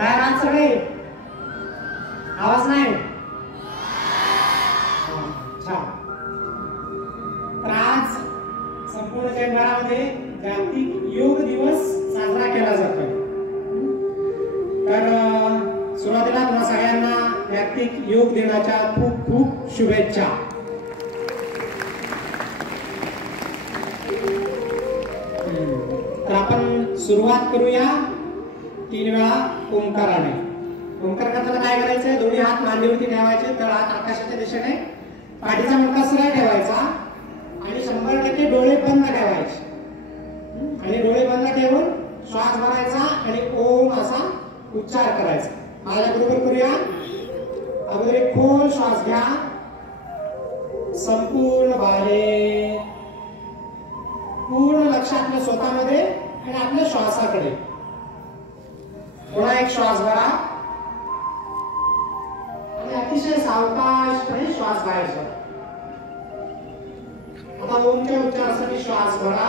तयार आहात सगळे? आवाज नाही? छान. तर आज संपूर्ण जगभरामध्ये जागतिक योग दिवस साजरा केला जातोय. तर सुरुवातीला तुम्हा सगळ्यांना जागतिक योग दिनाच्या खूप खूप शुभेच्छा. तर आपण सुरुवात करूया 3 वेळा ओंकाराने. ओंकार करताना काय करायचंय? दोन्ही हात मांडीवरती ठेवायचे, तळ हात आकाशाच्या दिशेने, पाठीचा मणका सरळ ठेवायचा आणि 100% डोळे बंद ठेवायचे. आणि डोळे बंद ठेवून श्वास भरायचा आणि ओम असा उच्चार करायचा. माझ्या बरोबर करूया. अगोदर एक खोल श्वास घ्या, संपूर्ण बाहेर, पूर्ण लक्ष आपल्या स्वतःमध्ये आणि आपल्या श्वासाकडे. पुन्हा एक श्वास भरा आणि अतिशय सावकाशपणे श्वास बाहेर सोडा. आता ओमच्या उच्चारासाठी श्वास भरा.